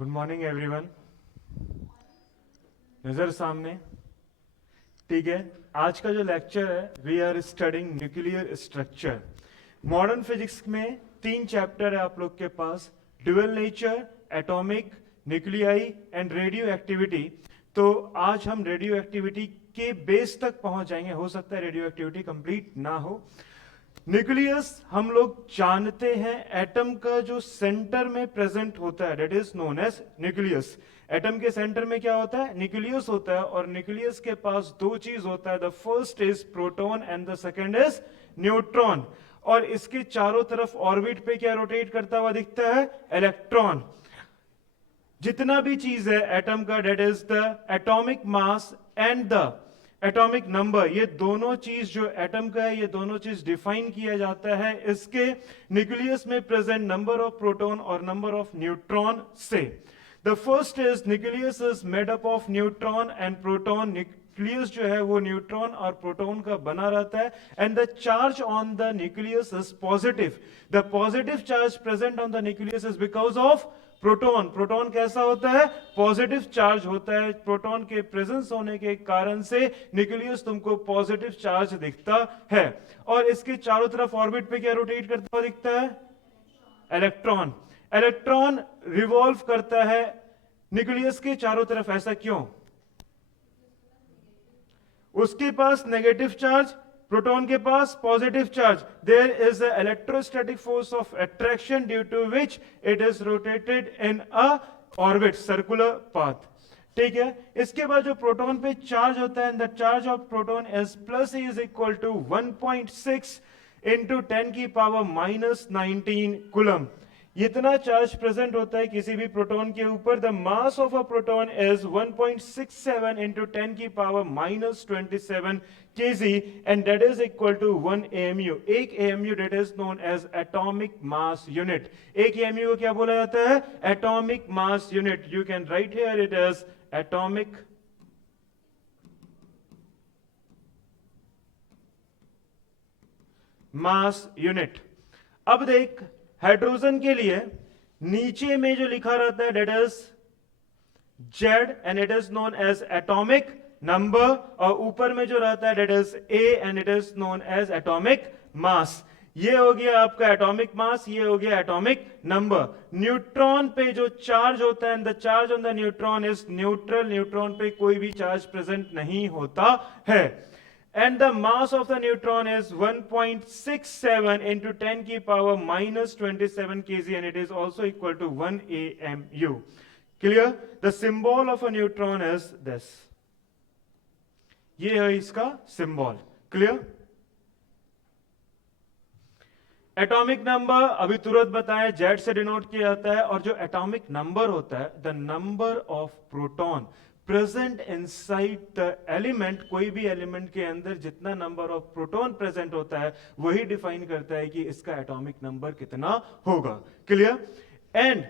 Good morning everyone. नजर सामने, ठीक है। आज का जो लेक्चर है, we are studying nuclear structure. Modern physics में 3 चैप्टर है आप लोग के पास, dual nature, atomic, nuclei and radioactivity. तो आज हम रेडियो एक्टिविटी के बेस तक पहुंच जाएंगे। हो सकता है रेडियो एक्टिविटी कंप्लीट ना हो। न्यूक्लियस हम लोग जानते हैं, एटम का जो सेंटर में प्रेजेंट होता है, that is known as nucleus. Atom के सेंटर में क्या होता है? न्यूक्लियस होता है। और न्यूक्लियस के पास 2 चीज होता है, the first is proton and the second is neutron. और इसके चारों तरफ ऑर्बिट पे क्या रोटेट करता हुआ दिखता है? इलेक्ट्रॉन। जितना भी चीज है एटम का, that is the atomic mass and the atomic number, ये दोनों चीज जो एटम का है, ये दोनों चीज डिफाइन किया जाता है इसके न्यूक्लियस में प्रेजेंट नंबर ऑफ प्रोटॉन और नंबर ऑफ न्यूट्रॉन से। The first is nucleus is made up of neutron and proton. Nucleus जो है वो न्यूट्रॉन और प्रोटॉन का बना रहता है। And the charge on the nucleus is positive. The positive charge present on the nucleus is because of proton. Proton कैसा होता है? पॉजिटिव चार्ज होता है। प्रोटॉन के प्रेजेंस होने के कारण से न्यूक्लियस तुमको पॉजिटिव चार्ज दिखता है। और इसके चारों तरफ ऑर्बिट पे क्या रोटेट करता हुआ दिखता है? इलेक्ट्रॉन। इलेक्ट्रॉन रिवॉल्व करता है न्यूक्लियस के चारों तरफ। ऐसा क्यों? उसके पास नेगेटिव चार्ज, प्रोटॉन के पास positive charge. There is a electrostatic force of attraction due to which it is rotated in a orbit, circular path. ठीक है। इसके बाद जो प्रोटॉन पे चार्ज होता है, the charge of proton is plus is equal to 1.6 into 10 की power minus 19 coulomb. इतना चार्ज प्रेजेंट होता है किसी भी प्रोटॉन के ऊपर। The mass of a proton is 1.67 into 10 की power minus 27 kg and that is equal to 1 AMU। एक AMU that is known as atomic mass unit। एक AMU को क्या बोला जाता है? Atomic mass unit। You can write here it as atomic mass unit। अब देख, हाइड्रोजन के लिए नीचे में जो लिखा रहता है that is Z and it is known as atomic number, और ऊपर में जो रहता है that is A and it is known as atomic mass. ये हो गया आपका एटॉमिक मास, ये हो गया एटॉमिक नंबर। न्यूट्रॉन पे जो चार्ज होता है, the charge on the neutron is neutral. Neutron पे कोई भी चार्ज प्रेजेंट नहीं होता है। And the mass of the neutron is 1.67 into 10 की power minus 27 kg and it is also equal to 1 AMU। Clear? The symbol of a neutron is this. ये है इसका सिंबल। क्लियर? एटॉमिक नंबर अभी तुरंत बताया, जेड से denote किया जाता है। और जो एटॉमिक नंबर होता है, the number of proton present inside the element. कोई भी एलिमेंट के अंदर जितना नंबर ऑफ प्रोटॉन प्रेजेंट होता है वही डिफाइन करता है कि इसका एटॉमिक नंबर कितना होगा। Clear? And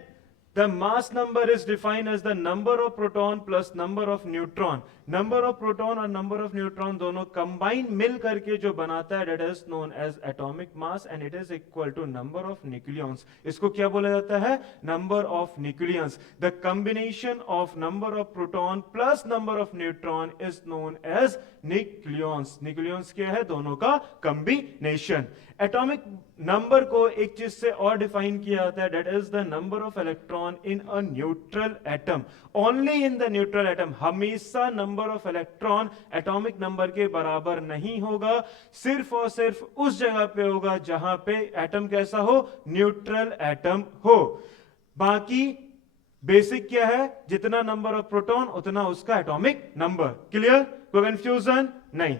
the mass number is defined as the number of proton plus number of neutron। number of proton और number of neutron दोनों combine मिल करके जो बनाता है that is known as atomic mass and it is equal to number of nucleons। इसको क्या बोला जाता है? number of nucleons। the combination of number of proton plus number of neutron is known as nucleons। nucleons क्या है? दोनों का combination। Atomic number को एक चीज से और डिफाइन किया जाता है, that is the number of electron in a neutral atom. Only in the neutral atom. हमेशा number of electron atomic number के बराबर नहीं होगा, सिर्फ और सिर्फ उस जगह पे होगा जहां पे एटम कैसा हो? न्यूट्रल एटम हो। बाकी बेसिक क्या है? जितना नंबर ऑफ प्रोटॉन उतना उसका एटॉमिक नंबर। क्लियर? कोई कंफ्यूजन नहीं।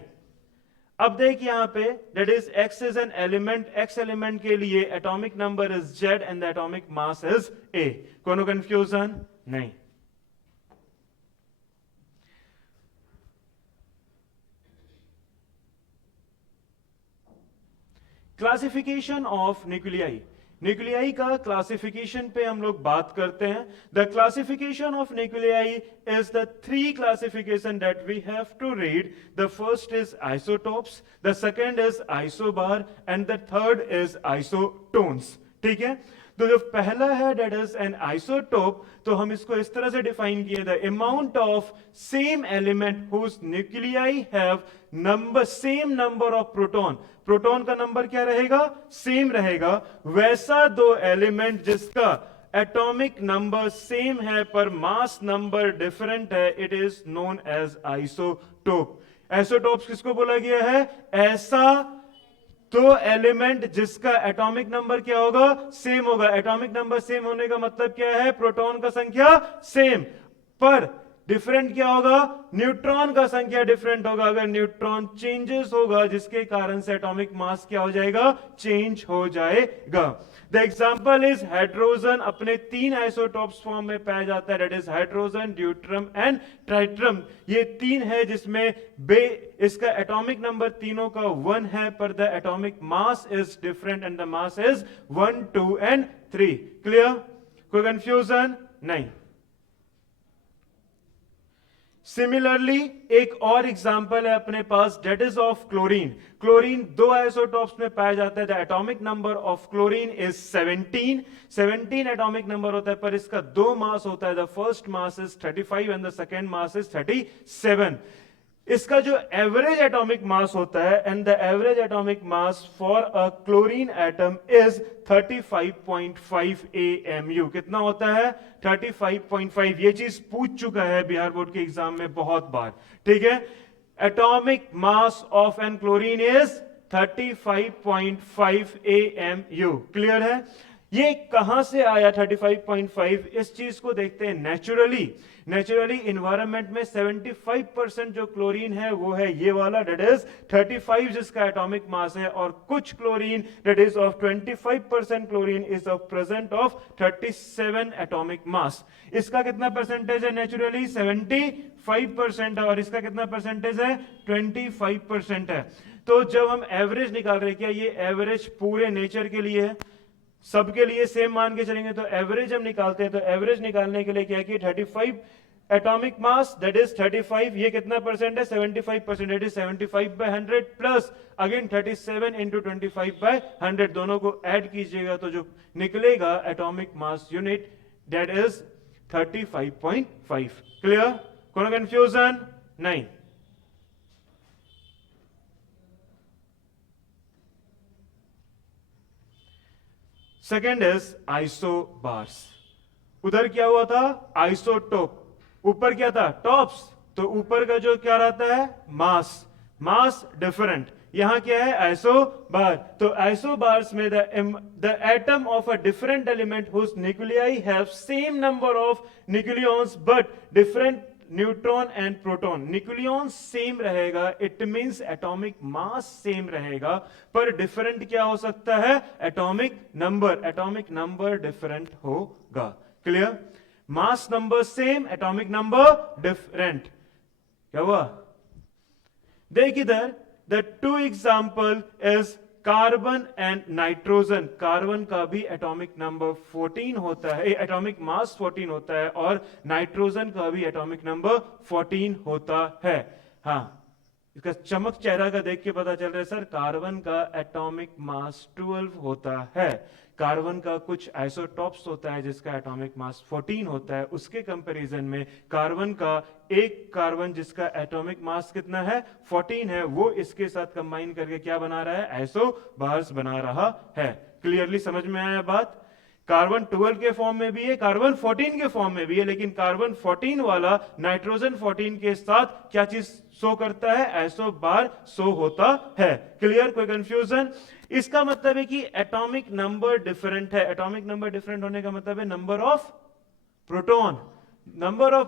अब देख यहां पे that is X is an element. X element के लिए atomic number is Z and the atomic mass is A. कोनो कंफ्यूजन नहीं। Classification of nuclei. न्यूक्लियाई का क्लासिफिकेशन पे हम लोग बात करते हैं। The classification of nuclei is the 3 classification that we have to read. The first is isotopes, the second is isobar and the third is isotones. ठीक है। तो जो पहला है दैट इज एन आइसोटोप, तो हम इसको इस तरह से डिफाइन किए, the amount of same element whose nuclei have number same number of proton, proton का नंबर क्या रहेगा, सेम रहेगा, वैसा दो एलिमेंट जिसका एटॉमिक नंबर सेम है पर मास नंबर डिफरेंट है, it is known as isotope. Isotopes किसको बोला गया है, ऐसा तो एलिमेंट जिसका एटॉमिक नंबर क्या होगा, सेम होगा। एटॉमिक नंबर सेम होने का मतलब क्या है, प्रोटॉन का संख्या सेम, पर डिफरेंट क्या होगा, न्यूट्रॉन का संख्या डिफरेंट होगा। अगर न्यूट्रॉन चेंजेस होगा जिसके कारण से एटॉमिक मास क्या हो जाएगा, चेंज हो जाएगा। द एग्जाम्पल इज हाइड्रोजन, अपने तीन आइसोटॉप्स फॉर्म में पाया जाता है, दैट इज हाइड्रोजन, ड्यूट्रम एंड ट्राइट्रम। ये तीन है जिसमें इसका एटॉमिक नंबर तीनों का 1 है, पर the atomic mass is different and the mass is 1, 2 and 3। Clear, कोई कंफ्यूजन नहीं। सिमिलरली एक और एग्जांपल है अपने पास, that is of chlorine. Chlorine दो आइसोटॉप्स में पाया जाता है, the atomic number of chlorine is 17 atomic number होता है, पर इसका दो मास होता है, the first mass is 35 and the second mass is 37। इसका जो एवरेज एटॉमिक मास होता है, and the average atomic mass for a chlorine atom is 35.5 AMU। कितना होता है, 35.5। ये चीज पूछ चुका है बिहार बोर्ड के एग्जाम में बहुत बार, ठीक है। Atomic mass of an chlorine is 35.5 AMU। Clear है। ये कहां से आया 35.5, इस चीज को देखते हैं। नेचुरली इन्वायरमेंट में 75% जो क्लोरीन है वो है ये वाला, डेट इज 35 जिसका एटॉमिक मास है, और कुछ chlorine that is of 25% chlorine is of present of 37 atomic mass. इसका कितना परसेंटेज है, नेचुरली 75% है, और इसका कितना परसेंटेज है, 25% है। तो जब हम एवरेज निकाल रहे हैं, क्या ये एवरेज पूरे नेचर के लिए है, सबके लिए सेम मान के चलेंगे, तो एवरेज हम निकालते हैं। तो एवरेज निकालने के लिए क्या किया, 35 एटॉमिक मास दैट इज 35, ये कितना परसेंट है, 75%, that is 75/100 plus again 37 into 25/100, दोनों को ऐड कीजिएगा तो जो निकलेगा atomic mass unit that is 35.5। Clear, कोनो कंफ्यूजन नहीं। Second is isobars. उधर क्या हुआ था, आइसोटोप, ऊपर क्या था, टॉप्स, तो ऊपर का जो क्या रहता है, मास डिफरेंट। यहां क्या है, आइसोबार। तो आइसोबार्स में the atom of a different element whose nuclei have same number of nucleons but different neutron and proton. Nucleon same रहेगा, it means atomic mass same रहेगा, पर डिफरेंट क्या हो सकता है, एटॉमिक नंबर डिफरेंट होगा। Clear, mass number same, atomic number different. क्या हुआ, देख इधर, the two example is carbon and nitrogen. Carbon का भी एटॉमिक नंबर 14 होता है, एटॉमिक मास 14 होता है, और नाइट्रोजन का भी एटॉमिक नंबर 14 होता है। हाँ, इसका चमक चेहरा का देख के पता चल रहा है सर, कार्बन का एटॉमिक मास 12 होता है। कार्बन का कुछ आइसोटॉप्स होता है जिसका एटॉमिक मास 14 होता है, उसके कंपैरिजन में कार्बन का एक कार्बन जिसका एटॉमिक मास कितना है, 14 है, वो इसके साथ कंबाइन करके क्या बना रहा है, आइसोबार्स बना रहा है। क्लियरली समझ में आया बात। कार्बन 12 के फॉर्म में भी है, कार्बन 14 के फॉर्म में भी है, लेकिन कार्बन 14 वाला नाइट्रोजन 14 के साथ क्या चीज शो करता है, आइसोबार शो होता है। क्लियर, कोई कंफ्यूजन। इसका मतलब है कि एटॉमिक नंबर डिफरेंट है। एटॉमिक नंबर डिफरेंट होने का मतलब है नंबर ऑफ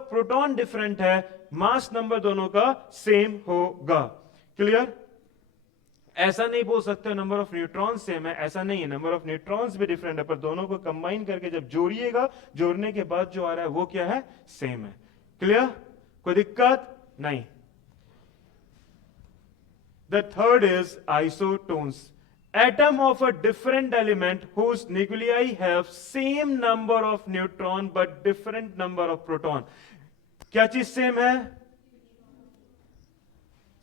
प्रोटॉन डिफरेंट है, मास नंबर दोनों का सेम होगा। क्लियर, ऐसा नहीं बोल सकते नंबर ऑफ न्यूट्रॉन सेम है, ऐसा नहीं है, नंबर ऑफ न्यूट्रॉन्स भी डिफरेंट है, पर दोनों को कंबाइन करके जब जोड़िएगा, जोड़ने के बाद जो आ रहा है वो क्या है, सेम है। क्लियर, कोई दिक्कत नहीं। The third is isotones. Atom of a different element whose nuclei have same number of neutron but different number of proton। क्या चीज सेम है,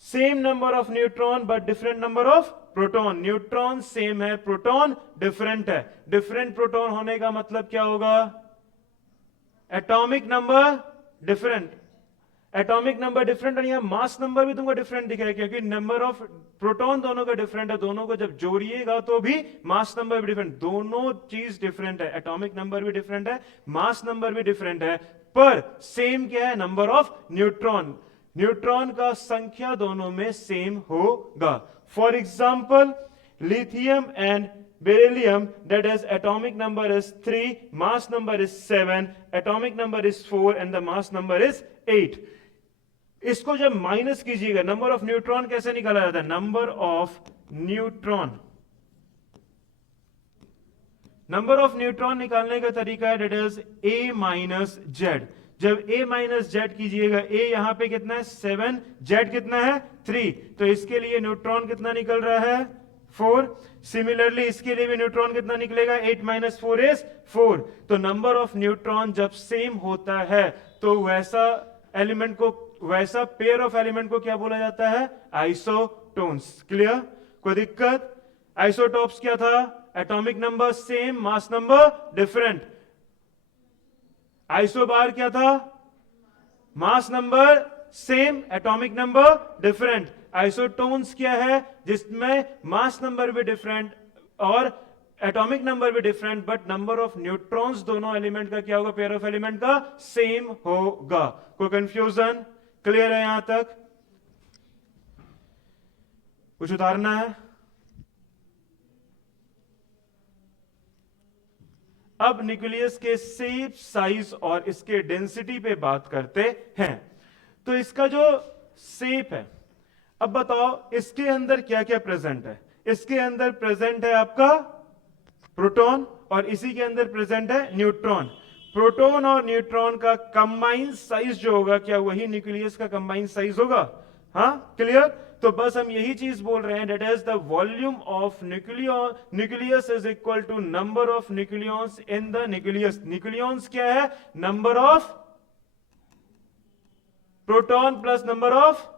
same number of neutron but different number of proton. Neutron same है, proton different है। Different proton होने का मतलब क्या होगा? Atomic number different. Atomic number different और यहां मास नंबर भी तुमको डिफरेंट दिखेगा, क्योंकि नंबर ऑफ प्रोटॉन दोनों का डिफरेंट है। दोनों को जब जोड़िएगा तो भी मास नंबर भी डिफरेंट, दोनों चीज डिफरेंट है। एटॉमिक नंबर भी डिफरेंट है, मास नंबर भी डिफरेंट है, पर सेम क्या है? Number of neutron. न्यूट्रॉन का संख्या दोनों में सेम होगा। For example lithium and beryllium, that is atomic number is 3, mass number is 7, atomic number is 4 and the mass number is 8। इसको जब माइनस कीजिएगा, नंबर ऑफ न्यूट्रॉन कैसे निकाला जाता है? Number of neutron, number of neutron निकालने का तरीका है that is a minus Z. जब a माइनस जेड कीजिएगा, a यहां पे कितना है? 7, जेड कितना है? 3, तो इसके लिए न्यूट्रॉन कितना निकल रहा है? 4। सिमिलरली इसके लिए भी न्यूट्रॉन कितना निकलेगा? 8 माइनस 4 इज 4। तो नंबर ऑफ न्यूट्रॉन जब सेम होता है तो वैसा एलिमेंट को, वैसा पेयर ऑफ एलिमेंट को क्या बोला जाता है? आइसोटोन्स। क्लियर? कोई दिक्कत? आइसोटॉप्स क्या था? एटॉमिक नंबर सेम, मास नंबर डिफरेंट। आइसोबार क्या था? मास number same, atomic number different. Isotones क्या है? जिसमें मास नंबर भी डिफरेंट और एटॉमिक नंबर भी different, but number of neutrons दोनों एलिमेंट का क्या होगा? पेयर ऑफ एलिमेंट का सेम होगा। कोई कंफ्यूजन? क्लियर है यहां तक? कुछ उतारना है? अब न्यूक्लियस के शेप, साइज और इसके डेंसिटी पे बात करते हैं। तो इसका जो शेप है, अब बताओ इसके अंदर क्या क्या प्रेजेंट है? इसके अंदर प्रेजेंट है आपका प्रोटॉन और इसी के अंदर प्रेजेंट है न्यूट्रॉन। प्रोटॉन और न्यूट्रॉन का कंबाइंड साइज जो होगा, क्या वही न्यूक्लियस का कंबाइंड साइज होगा? हाँ, क्लियर? तो बस हम यही चीज बोल रहे हैं, that is the volume of nucleus is equal to number of nucleons in the nucleus. Nucleons क्या है? Number of proton plus number of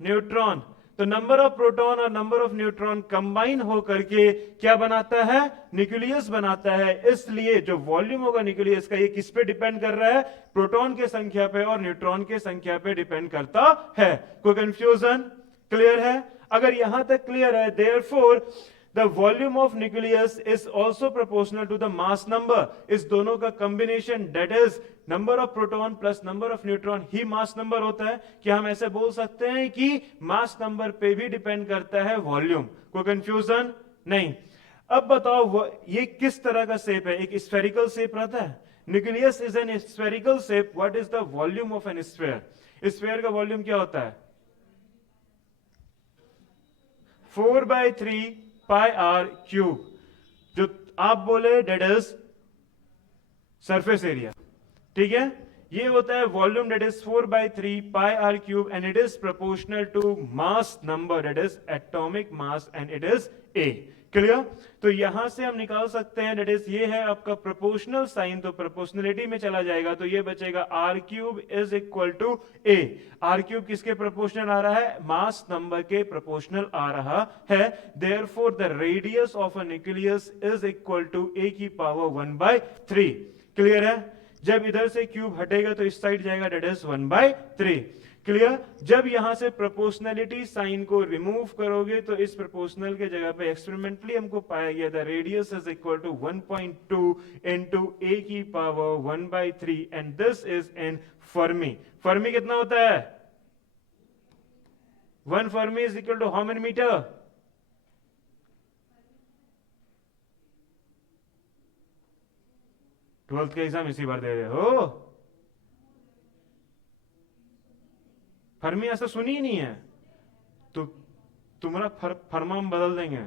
neutron. तो नंबर ऑफ प्रोटॉन और नंबर ऑफ न्यूट्रॉन कंबाइन होकर के क्या बनाता है? न्यूक्लियस बनाता है। इसलिए जो वॉल्यूम होगा न्यूक्लियस का, ये किस पे डिपेंड कर रहा है? प्रोटॉन के संख्या पे और न्यूट्रॉन के संख्या पे डिपेंड करता है। कोई कंफ्यूजन? क्लियर है? अगर यहां तक क्लियर है, therefore the volume of nucleus is also proportional to the mass number. इस दोनों का combination, that is number of proton plus number of neutron ही मास नंबर होता है। क्या हम ऐसे बोल सकते हैं कि मास नंबर पे भी डिपेंड करता है वॉल्यूम? कोई कंफ्यूजन नहीं। अब बताओ ये किस तरह का शेप है? एक स्फेरिकल शेप रहता है। Nucleus is an spherical shape. What is the volume of an sphere? Sphere का वॉल्यूम क्या होता है? 4/3 पाई आर क्यूब। जो आप बोले डेट इज सरफेस एरिया, ठीक है? ये होता है volume, that is 4/3 pi R cube and it is proportional to mass number, that is atomic mass and it is A. Clear? तो यहां से हम निकाल सकते हैं, डेट इज ये है आपका प्रोपोर्शनल साइन, तो प्रोपोर्शनलिटी में चला जाएगा तो ये बचेगा R cube is equal to A. R cube किसके प्रोपोर्शनल आ रहा है? मास नंबर के प्रोपोर्शनल आ रहा है। Therefore the radius of a nucleus is equal to A की पावर 1/3। क्लियर है? जब इधर से क्यूब हटेगा तो इस साइड जाएगा, डेट इज 1/3। क्लियर? जब यहां से प्रोपोर्शनलिटी साइन को रिमूव करोगे तो इस प्रोपोर्शनल के जगह पे एक्सपेरिमेंटली हमको पाया गया था radius is equal to 1.2 into A की power 1/3 and this is in fermi. Fermi कितना होता है? 1 fermi is equal to how many metre? Twelfth का एग्जाम इसी बार दे रहे हो? फर्मी ऐसा सुनी ही नहीं है तो तुम्हारा फर्मा हम बदल देंगे।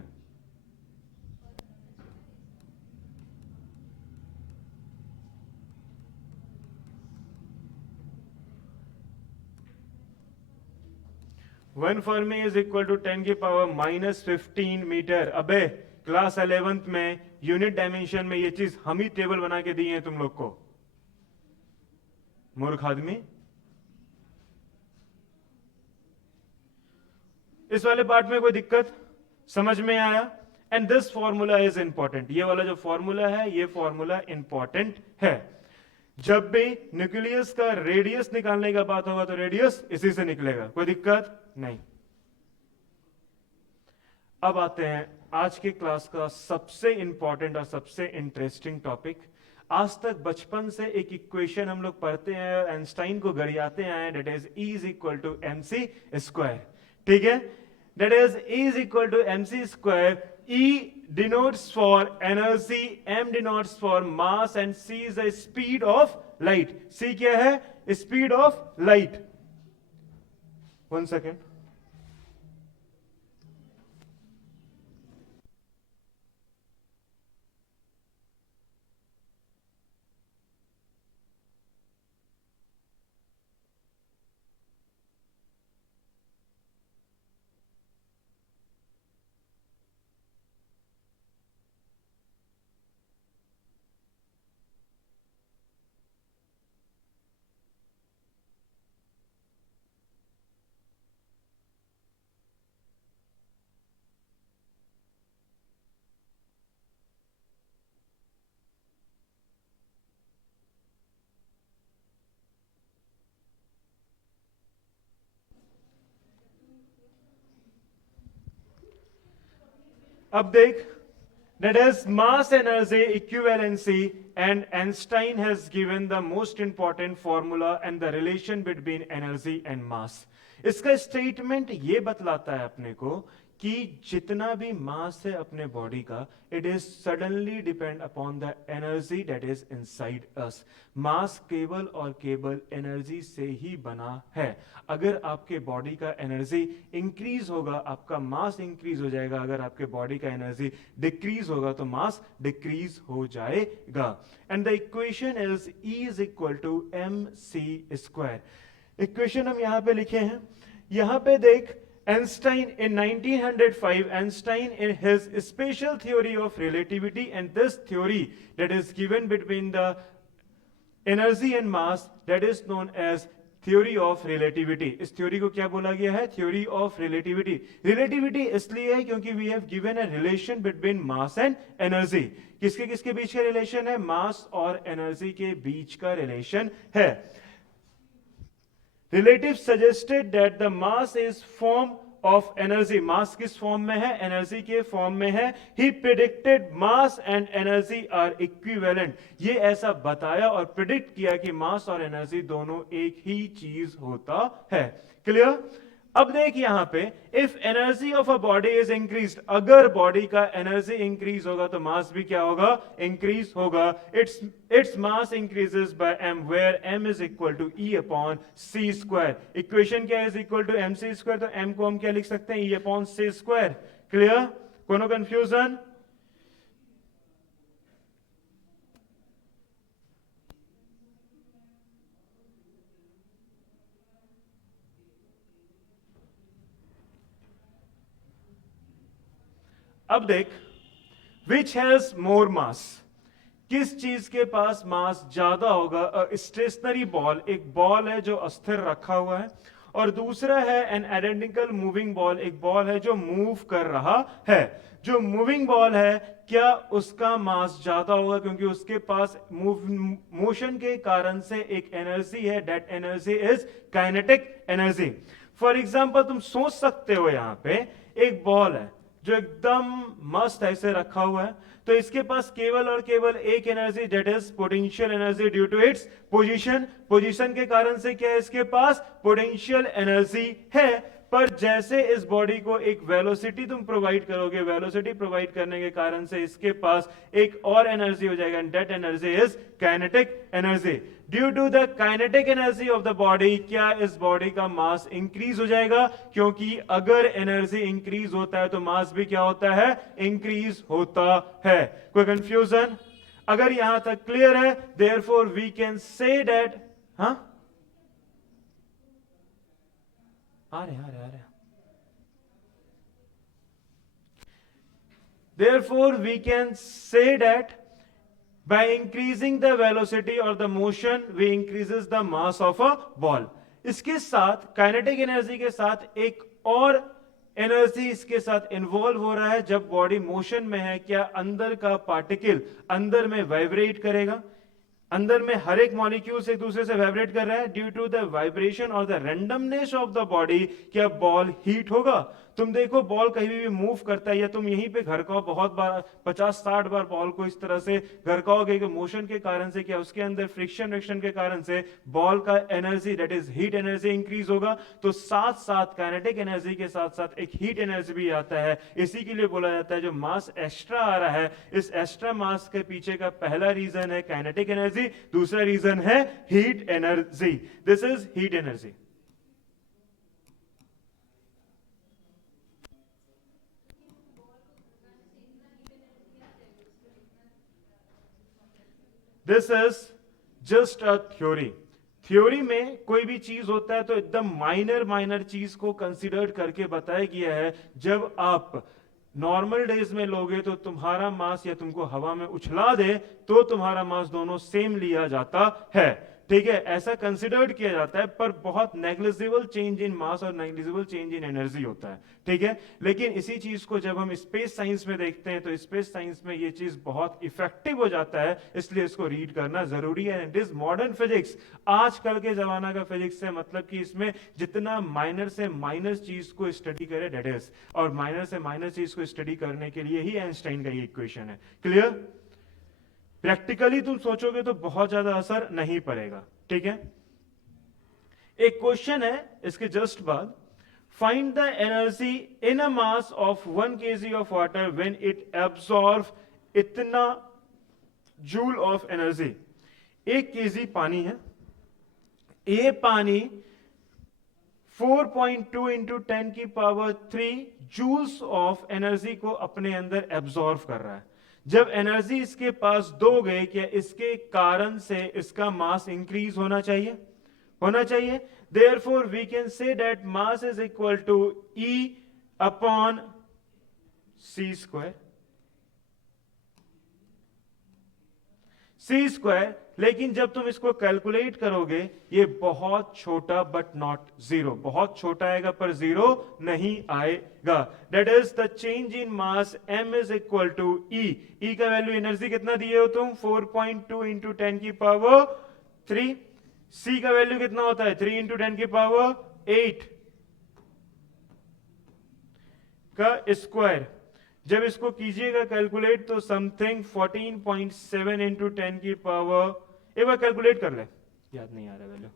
One fermi is equal to 10 की पावर -15 मीटर। अबे क्लास 11th में यूनिट डायमेंशन में ये चीज हम ही टेबल बना के दिए हैं तुम लोग को, मूर्ख आदमी। इस वाले पार्ट में कोई दिक्कत समझ में आया? And this formula is important, ये वाला जो फॉर्मूला है ये फॉर्मूला इंपॉर्टेंट है। जब भी न्यूक्लियस का रेडियस निकालने का बात होगा तो रेडियस इसी से निकलेगा, कोई दिक्कत नहीं। अब आते हैं आज के क्लास का सबसे इंपॉर्टेंट और सबसे इंटरेस्टिंग टॉपिक। आज तक बचपन से एक इक्वेशन हम लोग पढ़ते हैं, आइंस्टाइन को गरियाते हैं, that is E is equal to mc square. ठीक है, that is E is equal to mc square. E denotes for energy, M denotes for mass and C is the speed of light. C क्या है? Speed of light. 1 second. अब देख, that is mass energy equivalency, and Einstein has given the most important formula and the relation between energy and mass. इसका statement ये बतलाता है अपने को कि जितना भी मास है अपने बॉडी का, it is suddenly depend upon the energy that is inside us. Mass केवल और केवल एनर्जी से ही बना है। अगर आपके बॉडी का एनर्जी इंक्रीज होगा, आपका मास इंक्रीज हो जाएगा। अगर आपके बॉडी का एनर्जी डिक्रीज होगा तो मास डिक्रीज हो जाएगा। And the equation is E is equal to mc square. Equation हम यहां पे लिखे हैं, यहां पे देख, Einstein in 1905, Einstein in his special theory of relativity, and this theory that is given between the energy and mass, that is known as theory of relativity. इस theory को क्या बोला गया है? theory of relativity. Relativity इसलिए है क्योंकि we have given a relation between mass and energy. किसके किसके बीच का रिलेशन है? मास और एनर्जी के बीच का रिलेशन है। Relative suggested that the mass is form of energy. मास किस फॉर्म में है? एनर्जी के फॉर्म में है। He predicted mass and energy are equivalent. ये ऐसा बताया और प्रिडिक्ट किया कि मास और एनर्जी दोनों एक ही चीज होता है। क्लियर? अब देख यहां पे, if energy of a body is increase, अगर बॉडी का एनर्जी इंक्रीज होगा तो मास भी क्या होगा? इंक्रीज होगा। Its mass increases by m, where m is equal to E upon c square. Equation क्या is equal to mc square, तो m को हम क्या लिख सकते हैं? E upon c square. Clear? कोनो कंफ्यूजन? अब देख, विच हैज मोर मास, किस चीज के पास मास ज्यादा होगा? स्टेशनरी बॉल, एक बॉल है जो अस्थिर रखा हुआ है, और दूसरा है एन आइडेंटिकल मूविंग बॉल, एक बॉल है जो मूव कर रहा है। जो मूविंग बॉल है, क्या उसका मास ज्यादा होगा? क्योंकि उसके पास मोशन के कारण से एक एनर्जी है, that energy is kinetic energy. For example, तुम सोच सकते हो यहां पे एक बॉल है जो एकदम मस्त ऐसे रखा हुआ है, तो इसके पास केवल और केवल एक energy, that is potential energy due to its position. Position के कारण से क्या है? इसके पास पोटेंशियल एनर्जी है। पर जैसे इस बॉडी को एक वेलोसिटी तुम प्रोवाइड करोगे, वेलोसिटी प्रोवाइड करने के कारण से इसके पास एक और एनर्जी हो जाएगा, and that energy is kinetic energy. Due to the kinetic energy of the body, क्या इस बॉडी का मास इंक्रीज हो जाएगा? क्योंकि अगर एनर्जी इंक्रीज होता है तो मास भी क्या होता है? इंक्रीज होता है। कोई कंफ्यूजन? अगर यहां तक क्लियर है, therefore we can say that, हाँ आ रहे। Therefore, we can say that by increasing the velocity or the motion, we increases the mass of a ball. इसके साथ काइनेटिक एनर्जी के साथ एक और एनर्जी इसके साथ इन्वॉल्व हो रहा है। जब बॉडी मोशन में है, क्या अंदर का पार्टिकल अंदर में वाइब्रेट करेगा? अंदर में हर एक मॉलिक्यूल्स एक दूसरे से वाइब्रेट कर रहा है। ड्यू टू द वाइब्रेशन और the randomness of the body क्या बॉल हीट होगा? तुम देखो बॉल कहीं भी मूव करता है, या तुम यहीं पे घरकाओ, बहुत बार 50-60 बार बॉल को इस तरह से घरकाओगे कि मोशन के कारण से क्या उसके अंदर फ्रिक्शन के कारण से बॉल का energy that is heat energy increase होगा। तो साथ साथ काइनेटिक एनर्जी के साथ साथ एक हीट एनर्जी भी आता है। इसी के लिए बोला जाता है जो मास एक्स्ट्रा आ रहा है, इस एक्स्ट्रा मास के पीछे का पहला रीजन है काइनेटिक एनर्जी, दूसरा रीजन है heat energy. This is heat energy. This is just a theory. Theory में कोई भी चीज होता है तो एकदम माइनर चीज को कंसीडर करके बताया गया है। जब आप नॉर्मल डेज में लोगे तो तुम्हारा मास या तुमको हवा में उछला दे तो तुम्हारा मास दोनों सेम लिया जाता है, ठीक है, ऐसा कंसिडर्ड किया जाता है। पर बहुत नेग्लिजिबल चेंज इन मास और नेग्लिजिबल चेंज इन एनर्जी होता है, ठीक है। लेकिन इसी चीज को जब हम स्पेस साइंस में देखते हैं तो स्पेस साइंस में ये चीज बहुत इफेक्टिव हो जाता है, इसलिए इसको रीड करना जरूरी है। It is modern physics. आजकल के जमाना का फिजिक्स से मतलब कि इसमें जितना माइनर से माइनर चीज को स्टडी करे दैट इज, और माइनर से माइनर चीज को स्टडी करने के लिए ही आइंस्टाइन का ये इक्वेशन है। क्लियर? प्रैक्टिकली तुम सोचोगे तो बहुत ज्यादा असर नहीं पड़ेगा, ठीक है। एक क्वेश्चन है इसके जस्ट बाद, find the energy in a mass of 1 kg of water when it absorb इतना जूल ऑफ एनर्जी। 1 kg पानी है, ये पानी 4.2 इंटू 10 की पावर 3 जूल्स ऑफ एनर्जी को अपने अंदर एब्सॉर्ब कर रहा है। जब एनर्जी इसके पास दोगे, क्या इसके कारण से इसका मास इंक्रीज होना चाहिए? होना चाहिए। Therefore we can say that mass is equal to E upon C square. C square, लेकिन जब तुम इसको कैलकुलेट करोगे ये बहुत छोटा बट नॉट जीरो, बहुत छोटा आएगा पर जीरो नहीं आएगा। That is the change in mass m is equal to E। E का वैल्यू एनर्जी कितना दिए हो तुम? 4.2 इंटू 10 की पावर 3। C का वैल्यू कितना होता है? 3 इंटू 10 की पावर 8 का स्क्वायर। जब इसको कीजिएगा कैलकुलेट तो समथिंग 14.7 इंटू 10 की पावर, एक बार कैलकुलेट कर ले, याद नहीं आ रहा वैल्यू।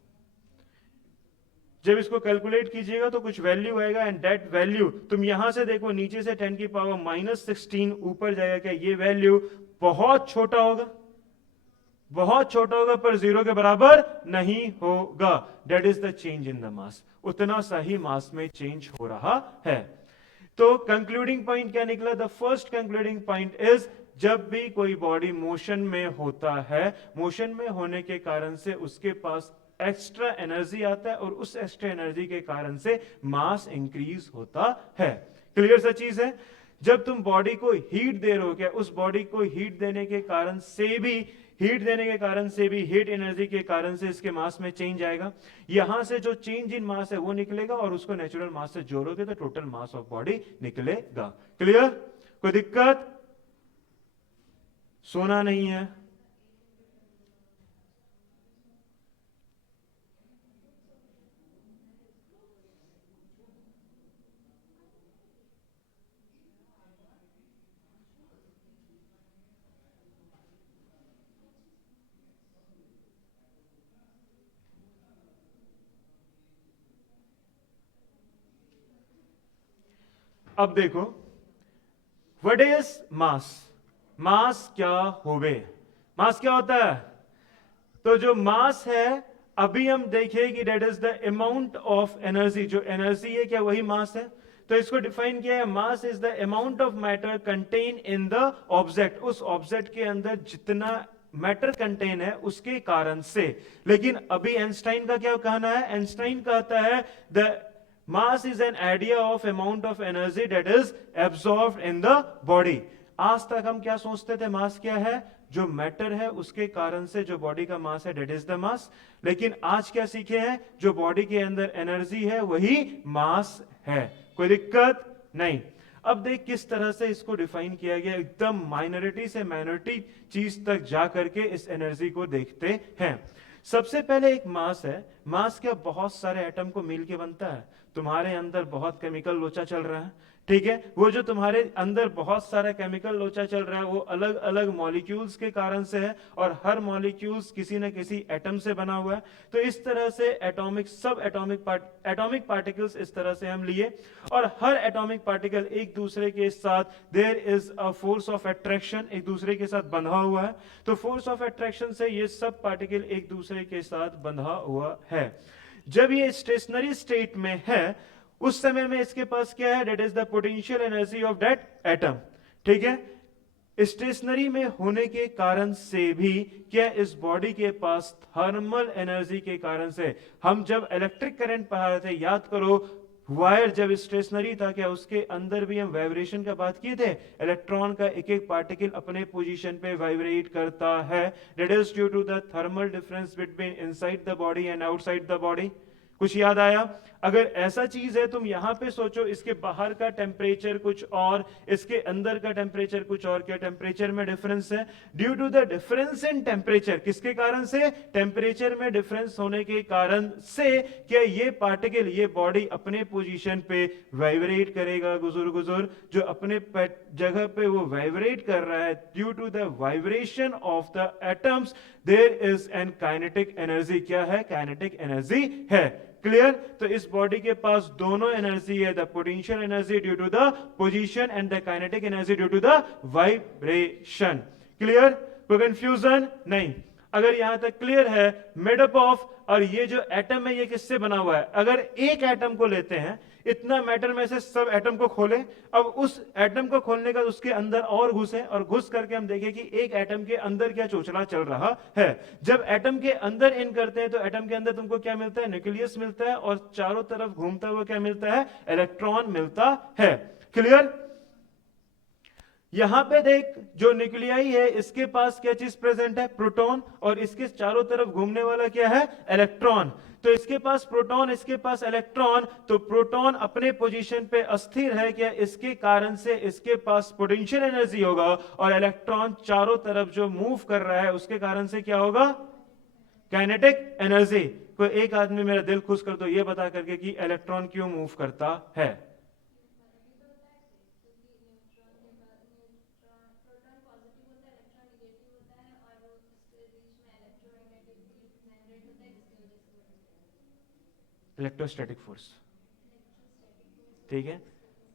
जब इसको कैलकुलेट कीजिएगा तो कुछ वैल्यू आएगा, एंड दैट वैल्यू तुम यहां से देखो नीचे से 10 की पावर -16 ऊपर जाएगा। क्या ये वैल्यू बहुत छोटा होगा? बहुत छोटा होगा पर जीरो के बराबर नहीं होगा। That is the change in the mass. उतना सा ही मास में चेंज हो रहा है। तो कंक्लूडिंग पॉइंट क्या निकला? The first concluding point is, जब भी कोई बॉडी मोशन में होता है, मोशन में होने के कारण से उसके पास एक्स्ट्रा एनर्जी आता है और उस एक्स्ट्रा एनर्जी के कारण से मास इंक्रीज होता है। क्लियर सा चीज है? जब तुम बॉडी को हीट दे रहे हो, क्या उस बॉडी को हीट देने के कारण से भी हीट एनर्जी के कारण से इसके मास में चेंज आएगा। यहां से जो चेंज इन मास है वो निकलेगा और उसको नेचुरल मास से जोड़ोगे तो टोटल मास ऑफ बॉडी निकलेगा। क्लियर? कोई दिक्कत? सोना नहीं है? अब देखो, व्हाट इज मास? मास क्या होवे? मास क्या होता है? तो जो मास है अभी हम देखें कि that is the amount of energy. जो एनर्जी है क्या वही मास है? तो इसको डिफाइन किया है, मास is the amount of matter contain in the object. उस ऑब्जेक्ट के अंदर जितना मैटर कंटेन है उसके कारण से। लेकिन अभी आइंस्टाइन का क्या कहना है? आइंस्टाइन कहता है the mass is an idea of amount of energy that is absorbed in the body। आज तक हम क्या सोचते थे, मास क्या है, जो मैटर है उसके कारण से जो बॉडी का मास है, डेट इज द मास। लेकिन आज क्या सीखे हैं, जो बॉडी के अंदर एनर्जी है वही मास है। कोई दिक्कत नहीं। अब देख किस तरह से इसको डिफाइन किया गया, एकदम माइनॉरिटी से माइनॉरिटी चीज तक जा करके इस एनर्जी को देखते हैं। सबसे पहले एक मास है। मास क्या, बहुत सारे एटम को मिल के बनता है। तुम्हारे अंदर बहुत केमिकल लोचा चल रहा है, ठीक है, वो जो तुम्हारे अंदर बहुत सारा केमिकल लोचा चल रहा है वो अलग अलग मॉलिक्यूल्स के कारण से है, और हर मॉलिक्यूल्स किसी न किसी एटम से बना हुआ है। तो इस तरह से एटॉमिक, सब एटॉमिक पार्टिकल्स इस तरह से हम लिए, और हर एटॉमिक पार्टिकल एक दूसरे के साथ, there is a force of attraction, एक दूसरे के साथ बंधा हुआ है। तो फोर्स ऑफ अट्रैक्शन से ये सब पार्टिकल एक दूसरे के साथ बंधा हुआ है। जब ये स्टेशनरी स्टेट में है उस समय में इसके पास क्या है, that is the potential energy of that atom, ठीक है। स्टेशनरी में होने के कारण से भी क्या, इस बॉडी के पास थर्मल एनर्जी के कारण से, हम जब इलेक्ट्रिक करंट पढ़ा रहे थे, याद करो, वायर जब स्टेशनरी था, क्या उसके अंदर भी हम वाइब्रेशन का बात किए थे, इलेक्ट्रॉन का एक एक पार्टिकल अपने पोजीशन पे वाइब्रेट करता है, that is due to the thermal difference between inside the body and outside the body. कुछ याद आया? अगर ऐसा चीज है, तुम यहां पे सोचो, इसके बाहर का टेम्परेचर कुछ और, इसके अंदर का टेम्परेचर कुछ और, क्या टेम्परेचर में डिफरेंस है? Due to the difference in temperature, किसके कारण से? टेम्परेचर में डिफरेंस होने के कारण से क्या ये पार्टिकल, ये बॉडी अपने पोजीशन पे वाइब्रेट करेगा, गुजुर गुजुर, जो अपने जगह पे वो वाइब्रेट कर रहा है, due to the vibration of the atoms there is an kinetic energy. क्या है? काइनेटिक एनर्जी है। क्लियर? तो इस बॉडी के पास दोनों एनर्जी है, the potential energy due to the position and the kinetic energy due to the vibration. Clear? कोई कंफ्यूजन नहीं? अगर यहां तक क्लियर है, मेड अप ऑफ, और ये जो एटम है ये किससे बना हुआ है? अगर एक एटम को लेते हैं, इतना मैटर में से सब एटम को खोले, अब उस एटम को खोलने का उसके अंदर और घुसे, और घुस करके हम देखें कि एक एटम के अंदर क्या चोचला चल रहा है। जब एटम के अंदर इन करते हैं तो एटम के अंदर तुमको क्या मिलता है? न्यूक्लियस मिलता है, और चारों तरफ घूमता हुआ क्या मिलता है? इलेक्ट्रॉन मिलता है। क्लियर? यहां पे देख, जो न्यूक्लियाई है इसके पास क्या चीज प्रेजेंट है? प्रोटॉन, और इसके चारों तरफ घूमने वाला क्या है? इलेक्ट्रॉन। तो इसके पास प्रोटॉन, इसके पास इलेक्ट्रॉन, तो प्रोटॉन अपने पोजीशन पे अस्थिर है, क्या इसके कारण से इसके पास पोटेंशियल एनर्जी होगा, और इलेक्ट्रॉन चारों तरफ जो मूव कर रहा है उसके कारण से क्या होगा? Kinetic energy. कोई एक आदमी मेरा दिल खुश कर दो ये बता करके कि इलेक्ट्रॉन क्यों मूव करता है। इलेक्ट्रोस्टैटिक फोर्स, ठीक है।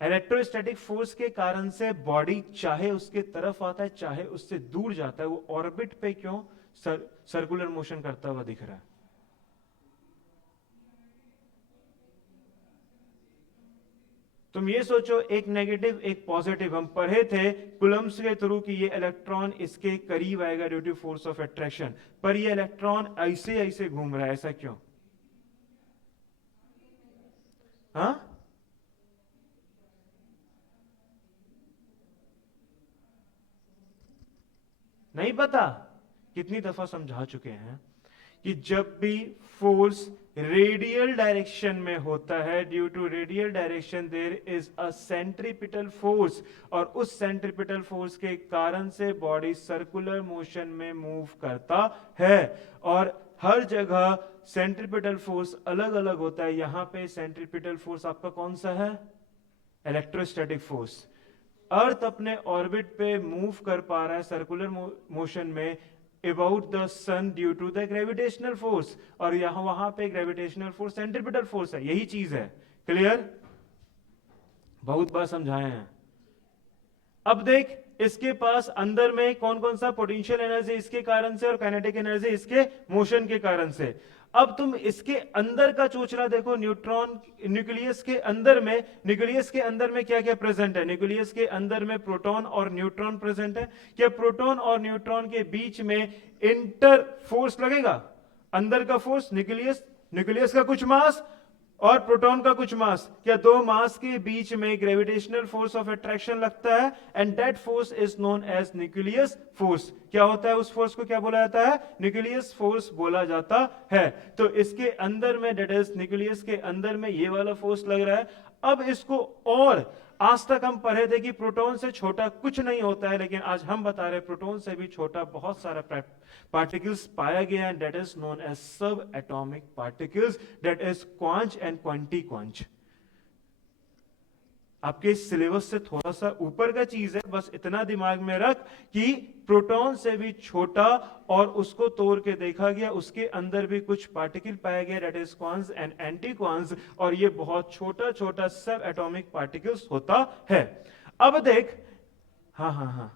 इलेक्ट्रोस्टैटिक फोर्स के कारण से बॉडी चाहे उसके तरफ आता है चाहे उससे दूर जाता है, वो ऑर्बिट पे क्यों सर्कुलर मोशन करता हुआ दिख रहा है। तुम ये सोचो, एक नेगेटिव एक पॉजिटिव, हम पढ़े थे कुलम्स के थ्रू कि ये इलेक्ट्रॉन इसके करीब आएगा due to force of attraction, पर ये इलेक्ट्रॉन ऐसे ऐसे घूम रहा है, ऐसा क्यों? हाँ, नहीं पता? कितनी दफा समझा चुके हैं कि जब भी फोर्स रेडियल डायरेक्शन में होता है, due to radial direction there is a centripetal force, और उस सेंट्रीपिटल फोर्स के कारण से बॉडी सर्कुलर मोशन में मूव करता है। और हर जगह सेंट्रीपिटल फोर्स अलग अलग होता है। यहां पे सेंट्रीपिटल फोर्स आपका कौन सा है? Electrostatic force. अर्थ अपने ऑर्बिट पे मूव कर पा रहा है सर्कुलर मोशन में about the sun due to the gravitational force, और यहां वहां पे ग्रेविटेशनल फोर्स सेंट्रीपिटल फोर्स है, यही चीज है। क्लियर? बहुत बार समझाए हैं। अब देख, इसके पास अंदर में कौन कौन सा पोटेंशियल एनर्जी इसके कारण से, और काइनेटिक एनर्जी इसके मोशन के कारण से। अब तुम इसके अंदर का चोचला देखो, न्यूट्रॉन, न्यूक्लियस के अंदर में, न्यूक्लियस के अंदर में क्या क्या प्रेजेंट है? न्यूक्लियस के अंदर में प्रोटॉन और न्यूट्रॉन प्रेजेंट है। क्या प्रोटॉन और न्यूट्रॉन के बीच में इंटर फोर्स लगेगा? अंदर का फोर्स, न्यूक्लियस, न्यूक्लियस का कुछ मास, और प्रोटॉन का कुछ मास, क्या दो मास के बीच में ग्रेविटेशनल फोर्स ऑफ अट्रैक्शन लगता है, and that force is known as nucleus force. क्या होता है उस फोर्स को, क्या बोला जाता है, न्यूक्लियस फोर्स बोला जाता है। तो इसके अंदर में, दैट इज न्यूक्लियस के अंदर में ये वाला फोर्स लग रहा है। अब इसको, और आज तक हम पढ़े थे कि प्रोटॉन से छोटा कुछ नहीं होता है, लेकिन आज हम बता रहे प्रोटॉन से भी छोटा बहुत सारा पार्टिकल्स पाया गया, and that is known as subatomic particles, that is क्वांच एंड क्वांटी क्वांच। आपके सिलेबस से थोड़ा सा ऊपर का चीज है, बस इतना दिमाग में रख कि प्रोटॉन से भी छोटा, और उसको तोड़ के देखा गया, उसके अंदर भी कुछ पार्टिकल पाया गया, दैट इज क्वांस एंड एंटी क्वांस, और ये बहुत छोटा छोटा सब एटॉमिक पार्टिकल्स होता है। अब देख, हाँ हाँ हाँ,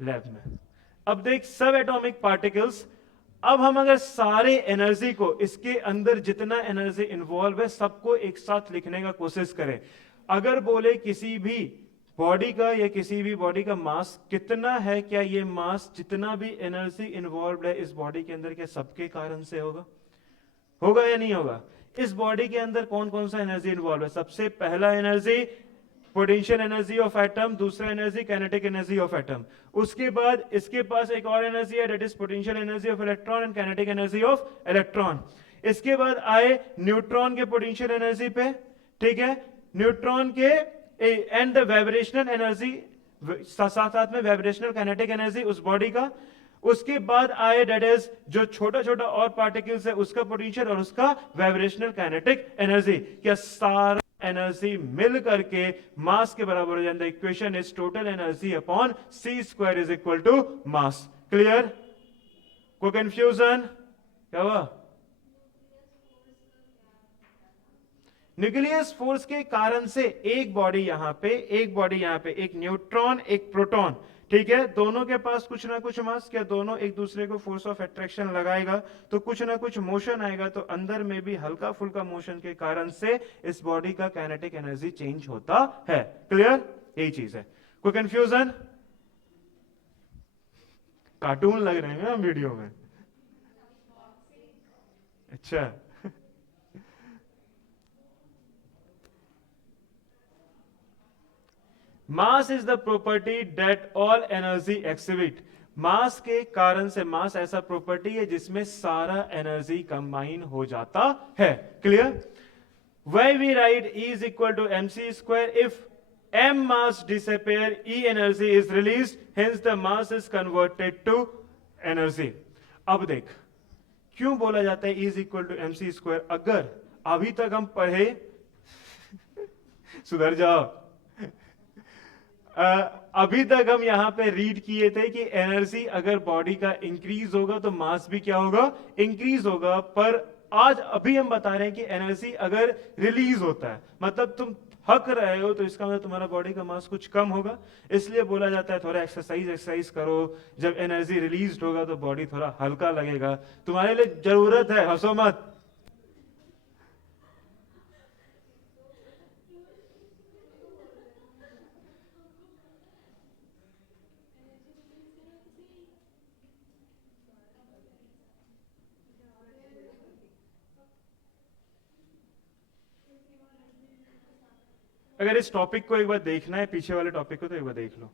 लैब में। अब देख सब एटॉमिक पार्टिकल्स, अब हम अगर सारे एनर्जी को, इसके अंदर जितना एनर्जी इन्वॉल्व है सबको एक साथ लिखने का कोशिश करें। अगर बोले किसी भी बॉडी का, या किसी भी बॉडी का मास कितना है, क्या ये मास जितना भी एनर्जी इन्वॉल्व है इस बॉडी के अंदर, क्या सबके कारण से होगा, होगा या नहीं होगा? इस बॉडी के अंदर कौन कौन सा एनर्जी इन्वॉल्व है? सबसे पहला energy potential energy of atom, दूसरा energy kinetic energy of atom. उसके बाद इसके पास एक और एनर्जी है, that is potential energy of electron and kinetic energy of electron. इसके बाद आए न्यूट्रॉन के पोटेंशियल एनर्जी पे, ठीक है, न्यूट्रॉन के एंड द वाइब्रेशनल एनर्जी, साथ साथ में वाइब्रेशनल काइनेटिक एनर्जी उस बॉडी का। उसके बाद आए दैट इज जो छोटा छोटा और पार्टिकल्स है उसका पोटेंशियल और उसका वाइब्रेशनल काइनेटिक एनर्जी। क्या सारा एनर्जी मिल करके मास के बराबर हो जाता है? Equation is total energy upon C square is equal to mass. Clear? कोई कंफ्यूजन? क्या हुआ? न्यूक्लियस फोर्स के कारण से एक बॉडी यहां पे, एक बॉडी यहां पे, एक न्यूट्रॉन एक प्रोटॉन, ठीक है, दोनों के पास कुछ ना कुछ मास, क्या दोनों एक दूसरे को फोर्स ऑफ अट्रैक्शन लगाएगा तो कुछ ना कुछ मोशन आएगा, तो अंदर में भी हल्का फुल्का मोशन के कारण से इस बॉडी का काइनेटिक एनर्जी चेंज होता है। क्लियर? यही चीज है। कोई कंफ्यूजन? कार्टून लग रहे हैं हम वीडियो में। अच्छा, mass is the property that all energy exhibit. Mass के कारण से, मास ऐसा प्रॉपर्टी है जिसमें सारा एनर्जी कंबाइन हो जाता है। Clear? Why we write E is equal to mc square, if m mass disappear E energy is released, hence the mass is converted to energy। अब देख क्यों बोला जाता है E is equal to mc square. अगर अभी तक हम पढ़े सुधर जाओ, अभी तक हम यहां पे रीड किए थे कि एनर्जी अगर बॉडी का इंक्रीज होगा तो मास भी क्या होगा, इंक्रीज होगा। पर आज अभी हम बता रहे हैं कि एनर्जी अगर रिलीज होता है, मतलब तुम थक रहे हो, तो इसका मतलब तुम्हारा बॉडी का मास कुछ कम होगा। इसलिए बोला जाता है थोड़ा एक्सरसाइज करो, जब एनर्जी रिलीज होगा तो बॉडी थोड़ा हल्का लगेगा। तुम्हारे लिए जरूरत है, हंसो मत। अगर इस टॉपिक को एक बार देखना है, पीछे वाले टॉपिक को, तो एक बार देख लो।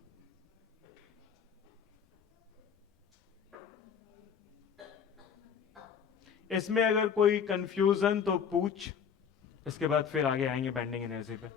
इसमें अगर कोई कंफ्यूजन तो पूछ, इसके बाद फिर आगे आएंगे बेंडिंग एनर्जी पे।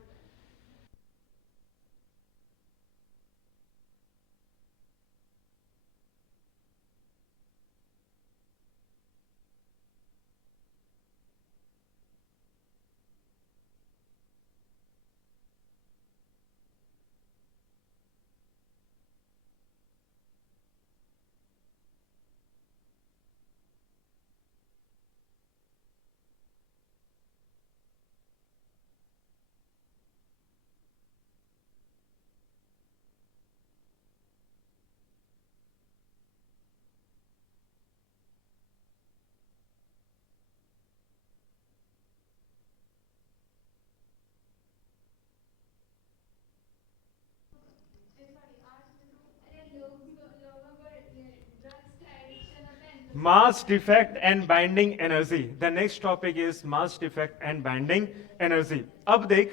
mass defect and binding energy. The next topic is mass defect and binding energy. अब देख,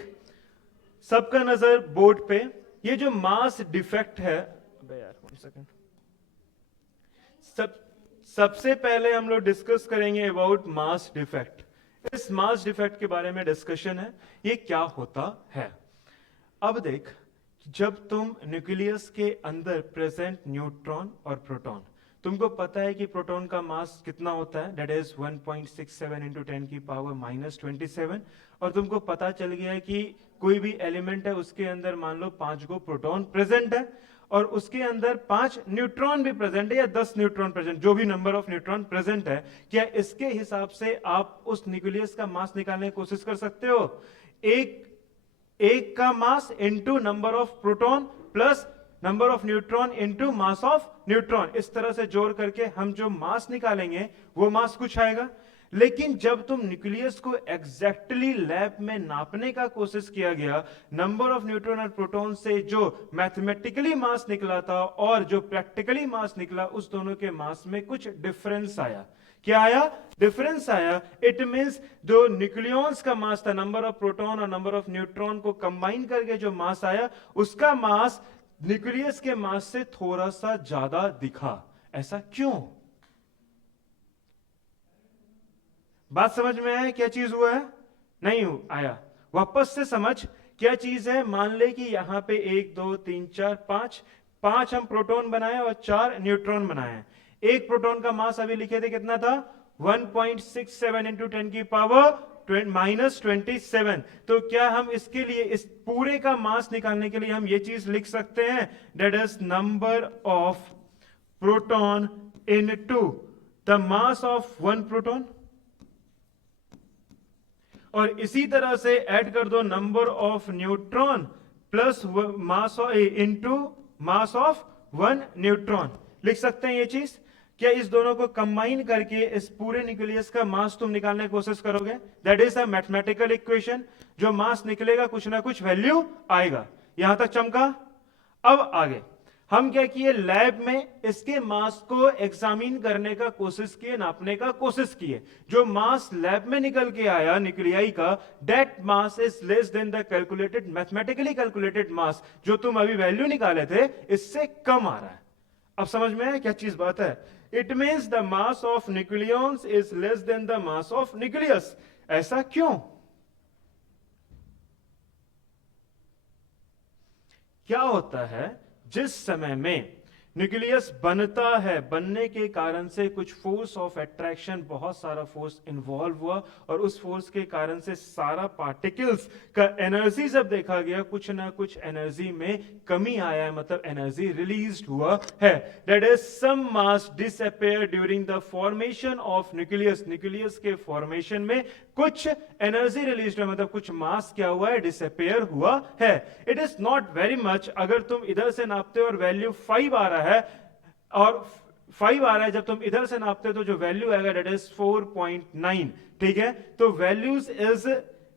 सबका नजर बोर्ड पे, ये जो मास डिफेक्ट है, अबे यार 1 सेकंड, सबसे पहले हम लोग डिस्कस करेंगे अबाउट मास डिफेक्ट. इस मास डिफेक्ट के बारे में डिस्कशन है, ये क्या होता है. अब देख, जब तुम न्यूक्लियस के अंदर प्रेजेंट न्यूट्रॉन और प्रोटॉन, तुमको पता है कि प्रोटॉन का मास कितना होता है, दैट इज 1.67 इंटू 10 की पावर -27. और तुमको पता चल गया है कि कोई भी एलिमेंट है उसके अंदर मान लो 5 गो प्रोटॉन प्रेजेंट है और उसके अंदर 5 न्यूट्रॉन भी प्रेजेंट है या 10 न्यूट्रॉन प्रेजेंट, जो भी नंबर ऑफ न्यूट्रॉन प्रेजेंट है. क्या इसके हिसाब से आप उस न्यूक्लियस का मास निकालने की कोशिश कर सकते हो? एक का mass into number of proton plus number of neutron into mass of neutron, इस तरह से जोड़ करके हम जो मास निकालेंगे वो मास कुछ आएगा. लेकिन जब तुम न्यूक्लियस को एग्जैक्टली लैब में नापने का कोशिश किया गया, नंबर ऑफ न्यूट्रॉन और प्रोटॉन से जो मैथमेटिकली मास निकला था और जो प्रैक्टिकली मास निकला, उस दोनों के मास में कुछ डिफरेंस आया. क्या आया? डिफरेंस आया. इट मींस जो न्यूक्लियॉन्स का मास था, नंबर ऑफ प्रोटॉन और नंबर ऑफ न्यूट्रॉन को कंबाइन करके जो मास आया, उसका मास न्यूक्लियस के मास से थोड़ा सा ज्यादा दिखा. ऐसा क्यों? बात समझ में आया क्या चीज हुआ है? नहीं आया? वापस से समझ क्या चीज है. मान ले कि यहां पे 1 2 3 4 5 हम प्रोटॉन बनाए और 4 न्यूट्रॉन बनाए. एक प्रोटॉन का मास अभी लिखे थे कितना था? 1.67 इंटू 10 की पावर -27. तो क्या हम इसके लिए, इस पूरे का मास निकालने के लिए हम ये चीज लिख सकते हैं, that is number of proton into the mass of 1 proton. और इसी तरह से ऐड कर दो number of neutron plus mass into mass of 1 neutron. लिख सकते हैं ये चीज? क्या इस दोनों को कंबाइन करके इस पूरे न्यूक्लियस का मास तुम निकालने की कोशिश करोगे? That is a mathematical equation. जो मास निकलेगा कुछ ना कुछ वैल्यू आएगा. यहां तक चमका? अब आगे हम क्या किए, लैब में इसके मास को एग्जामिन करने का कोशिश किए, नापने का कोशिश किए. जो मास लैब में निकल के आया न्यूक्लियाई का, that mass is less than the calculated, mathematically calculated mass. जो तुम अभी वैल्यू निकाले थे, इससे कम आ रहा है. अब समझ में आया क्या चीज बात है? It means the mass of nucleons is less than the mass of nucleus. ऐसा क्यों? क्या होता है, जिस समय में न्यूक्लियस बनता है, बनने के कारण से कुछ फोर्स ऑफ अट्रैक्शन, बहुत सारा फोर्स इन्वॉल्व हुआ और उस फोर्स के कारण से सारा पार्टिकल्स का एनर्जी जब देखा गया, कुछ ना कुछ एनर्जी में कमी आया है, मतलब एनर्जी रिलीज हुआ है. That is some mass disappear during the formation of nucleus. Nucleus के फॉर्मेशन में कुछ एनर्जी रिलीज हुआ, मतलब कुछ मास क्या हुआ है, डिसअपियर हुआ है. It is not very much. अगर तुम इधर से नापते हो और वैल्यू 5 आ रहा है और 5 आ रहा है, जब तुम इधर से नापते हो तो जो वैल्यू आएगा दैट इज 4.9. ठीक है, तो values is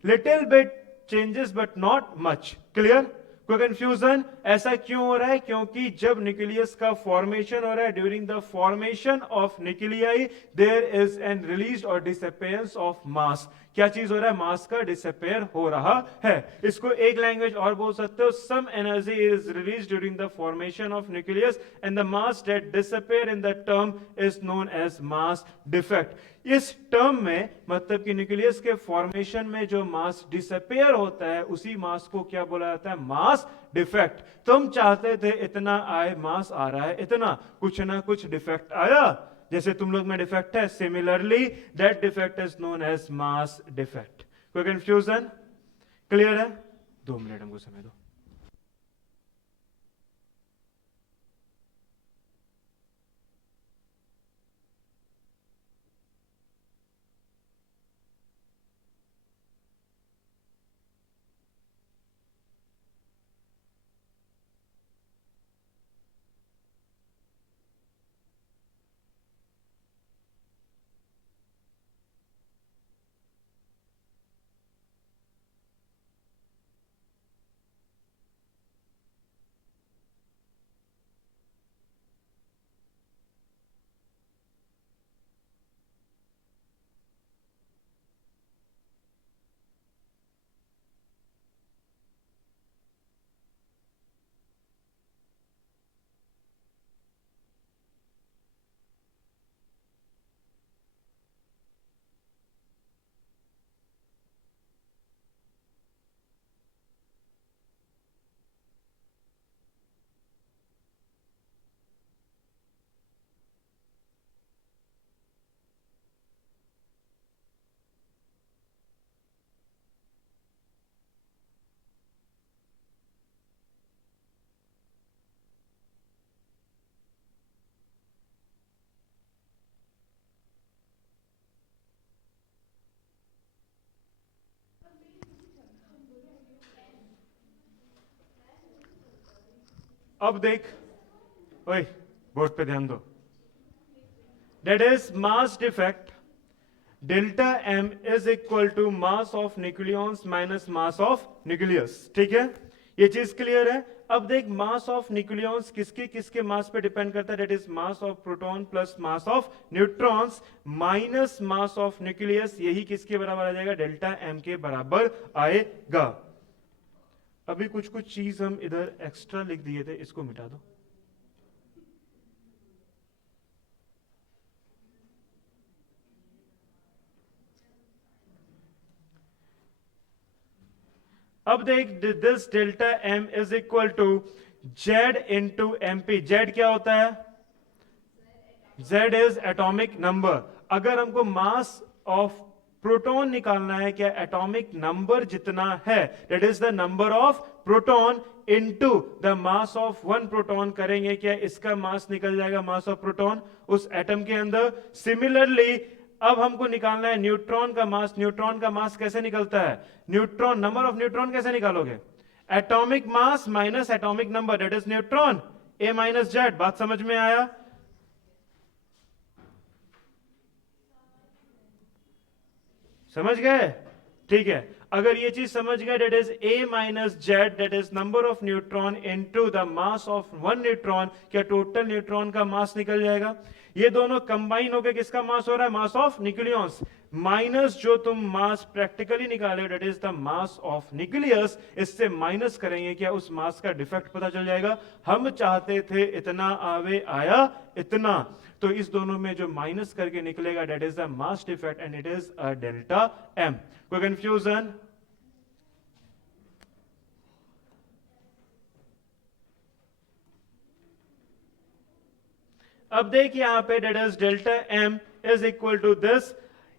little bit changes but not much. Clear? कोई कंफ्यूजन? ऐसा क्यों हो रहा है? क्योंकि जब न्यूक्लियस का फॉर्मेशन हो रहा है, during the formation of nuclei there is an release और डिसअपियरेंस ऑफ मास. क्या चीज हो रहा है? मास का डिसअपियर हो रहा है. इसको एक लैंग्वेज और बोल सकते हो, some energy is release during the formation of nucleus and the mass that disappear in the term is known as mass defect. इस टर्म में मतलब कि न्यूक्लियस के फॉर्मेशन में जो मास डिसअपियर होता है, उसी मास को क्या बोला जाता है? Mass defect. तुम चाहते थे इतना आए, मास आ रहा है इतना, कुछ ना कुछ डिफेक्ट आया, जैसे तुम लोग में डिफेक्ट है, similarly that defect is known as mass defect. कोई कंफ्यूजन? क्लियर है? 2 मिनट हमको समय दो. अब देख, ओए बोर्ड पे ध्यान दो, that is mass defect delta m is equal to mass of nucleons minus mass of nucleus. ठीक है, ये चीज क्लियर है. अब देख, मास ऑफ न्यूक्लियॉन्स किसके किसके मास पे डिपेंड करता है, that is mass of proton plus mass of neutrons minus mass of nucleus. यही किसके बराबर आ जाएगा, डेल्टा एम के बराबर आएगा. अभी कुछ कुछ चीज हम इधर एक्स्ट्रा लिख दिए थे, इसको मिटा दो. अब देख, this delta M is equal to Z into MP. Z क्या होता है, जेड इज एटॉमिक नंबर. अगर हमको मास ऑफ प्रोटॉन निकालना है, क्या एटॉमिक नंबर जितना है, that is the number of proton into the mass of one proton करेंगे, क्या इसका मास निकल जाएगा, मास ऑफ प्रोटॉन उस एटम के अंदर. सिमिलरली अब हमको निकालना है न्यूट्रॉन का मास. न्यूट्रॉन का मास कैसे निकलता है, न्यूट्रॉन, नंबर ऑफ न्यूट्रॉन कैसे निकालोगे, atomic mass minus atomic number, that is neutron A minus Z. बात समझ में आया, समझ गए, ठीक है. अगर ये चीज समझ गए, that is a minus Z, that is number of neutron into the mass of one neutron, क्या टोटल न्यूट्रॉन का मास निकल जाएगा. ये दोनों कंबाइन होकर किसका मास हो रहा है, मास ऑफ न्यूक्लियॉन्स माइनस जो तुम मास प्रैक्टिकली निकाले, that is the mass of nucleus. इससे माइनस करेंगे, क्या उस मास का डिफेक्ट पता चल जाएगा. हम चाहते थे इतना आवे, आया इतना, तो इस दोनों में जो माइनस करके निकलेगा, that is the mass defect and it is a delta M. कोई कंफ्यूजन, अब देख यहां पे that is delta M is equal to this.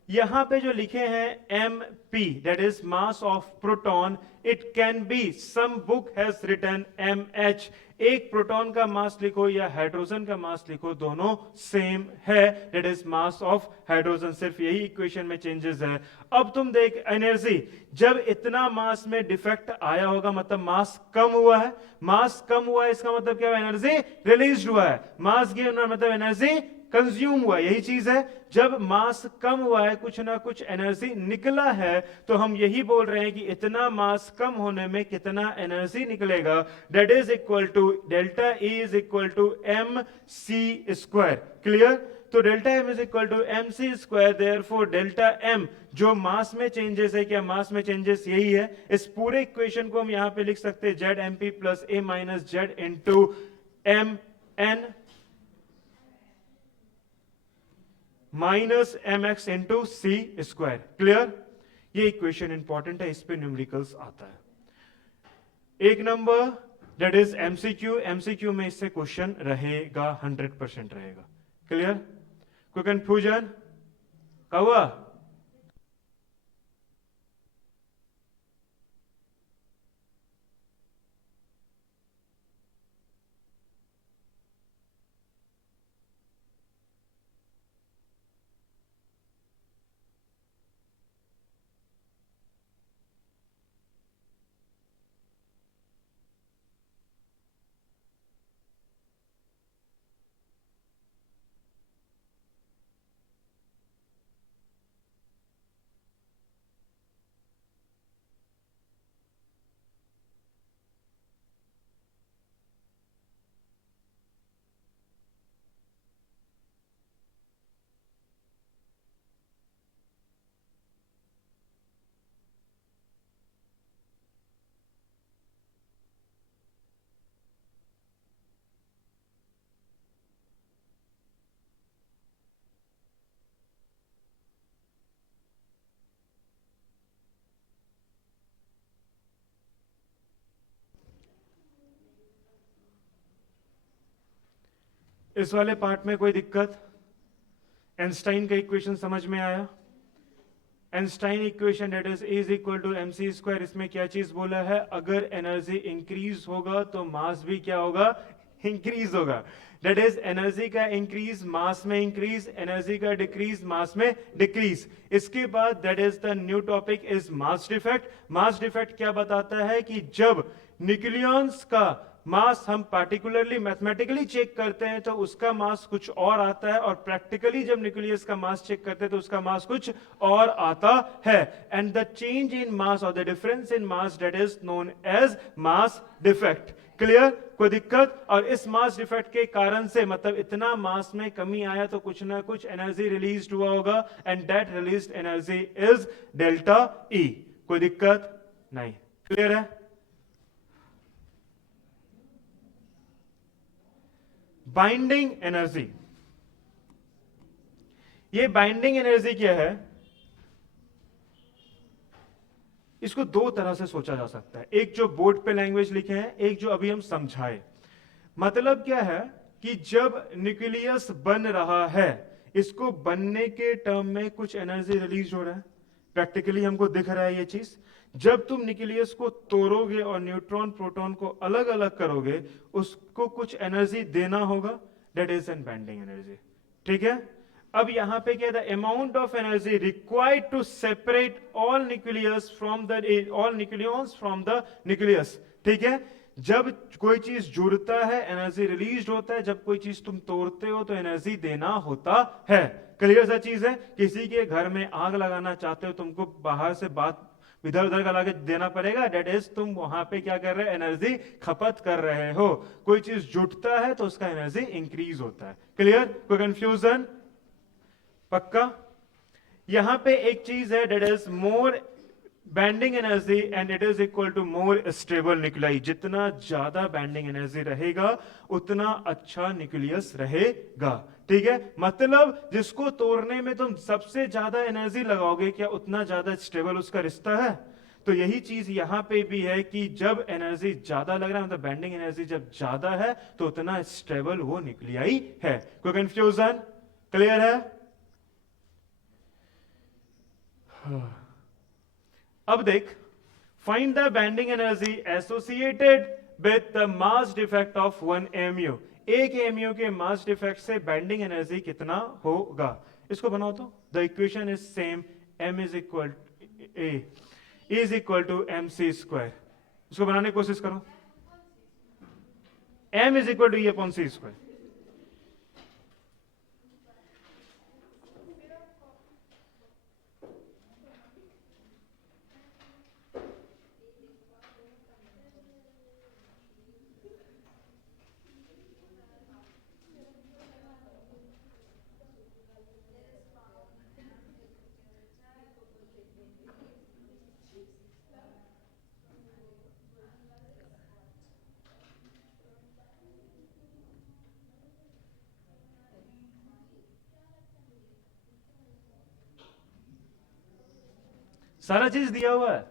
यहां पे जो लिखे हैं M P, that is mass of proton. It can be, some book has written M H. एक प्रोटॉन का मास लिखो या हाइड्रोजन का मास लिखो, दोनों सेम है, that is mass of hydrogen. सिर्फ यही इक्वेशन में चेंजेस है. अब तुम देख एनर्जी, जब इतना मास में डिफेक्ट आया होगा, मतलब मास कम हुआ है. मास कम हुआ है इसका मतलब क्या, एनर्जी रिलीज हुआ है. मास गेन मतलब एनर्जी कंज्यूम हुआ, यही चीज है. जब मास कम हुआ है, कुछ ना कुछ एनर्जी निकला है, तो हम यही बोल रहे हैं कि इतना मास कम होने में कितना एनर्जी निकलेगा, that is equal to delta E is equal to M C square. Clear, तो delta M is equal to M C square. Therefore delta m जो मास में चेंजेस है, क्या मास में चेंजेस यही है. इस पूरे इक्वेशन को हम यहां पे लिख सकते हैं Z m p plus A minus Z into m n minus m x into C square. Clear, ये इक्वेशन इंपॉर्टेंट है, इस पे न्यूमेरिकल्स आता है. एक number that is MCQ. MCQ में इससे क्वेश्चन रहेगा, 100% रहेगा. क्लियर, कोई कंफ्यूजन का हुआ. इस वाले पार्ट में कोई दिक्कत, आइंस्टाइन का इक्वेशन समझ में आया. Einstein equation that is equal to M C square. इसमें क्या चीज बोला है, अगर एनर्जी इंक्रीज होगा तो मास भी क्या होगा, इंक्रीज होगा. दैट इज एनर्जी का इंक्रीज मास में इंक्रीज, एनर्जी का डिक्रीज मास में डिक्रीज. इसके बाद that is the new topic is mass defect. Mass defect क्या बताता है कि जब न्यूक्लियॉन्स का मास हम पार्टिकुलरली मैथमेटिकली चेक करते हैं तो उसका मास कुछ और आता है, और प्रैक्टिकली जब न्यूक्लियस का मास चेक करते हैं तो उसका मास कुछ और आता है। And the change in mass और the difference in mass that is known as mass defect. Clear? कोई दिक्कत? और इस मास डिफेक्ट के कारण से, मतलब इतना मास में कमी आया तो कुछ ना कुछ एनर्जी रिलीज हुआ होगा, and that released energy is delta ई। कोई दिक्कत नहीं? क्लियर है? बाइंडिंग एनर्जी, ये बाइंडिंग एनर्जी क्या है? इसको दो तरह से सोचा जा सकता है, एक जो बोर्ड पे लैंग्वेज लिखे हैं, एक जो अभी हम समझाए। मतलब क्या है कि जब न्यूक्लियस बन रहा है, इसको बनने के टर्म में कुछ एनर्जी रिलीज हो रहा है, प्रैक्टिकली हमको दिख रहा है ये चीज। जब तुम न्यूक्लियस को तोड़ोगे और न्यूट्रॉन प्रोटॉन को अलग अलग करोगे, उसको कुछ एनर्जी देना होगा, that is an binding energy. ठीक है? अब यहां पे क्या था? Amount of energy required to separate all nucleus from the all nucleons from the nucleus. ठीक है? जब कोई चीज जुड़ता है एनर्जी रिलीज होता है, जब कोई चीज तुम तोड़ते हो तो एनर्जी देना होता है। क्लियर सा चीज है? किसी के घर में आग लगाना चाहते हो, तुमको बाहर से बात इधर उधर का लाके देना पड़ेगा, डेट इज तुम वहां पे क्या कर रहे हो? एनर्जी खपत कर रहे हो। कोई चीज जुटता है तो उसका एनर्जी इंक्रीज होता है। क्लियर? कोई कंफ्यूजन? पक्का? यहां पे एक चीज है, that is more binding energy and it is equal to more stable nuclei. जितना ज्यादा बैंडिंग एनर्जी रहेगा उतना अच्छा न्यूक्लियस रहेगा। ठीक है? मतलब जिसको तोड़ने में तुम सबसे ज्यादा एनर्जी लगाओगे, क्या उतना ज्यादा स्टेबल उसका रिश्ता है? तो यही चीज यहां पे भी है कि जब एनर्जी ज्यादा लग रहा है, मतलब बैंडिंग एनर्जी जब ज्यादा है, तो उतना स्टेबल वो न्यूक्लियाई है। कोई कंफ्यूजन? क्लियर है? अब देख, find the binding energy associated with the mass defect of 1 mu। एक mu के मास डिफेक्ट से बैंडिंग एनर्जी कितना होगा? इसको बनाओ तो। The equation is same, m is equal E is equal to M C square. इसको बनाने की कोशिश करो। m is equal to E upon C square. सारा चीज दिया हुआ है।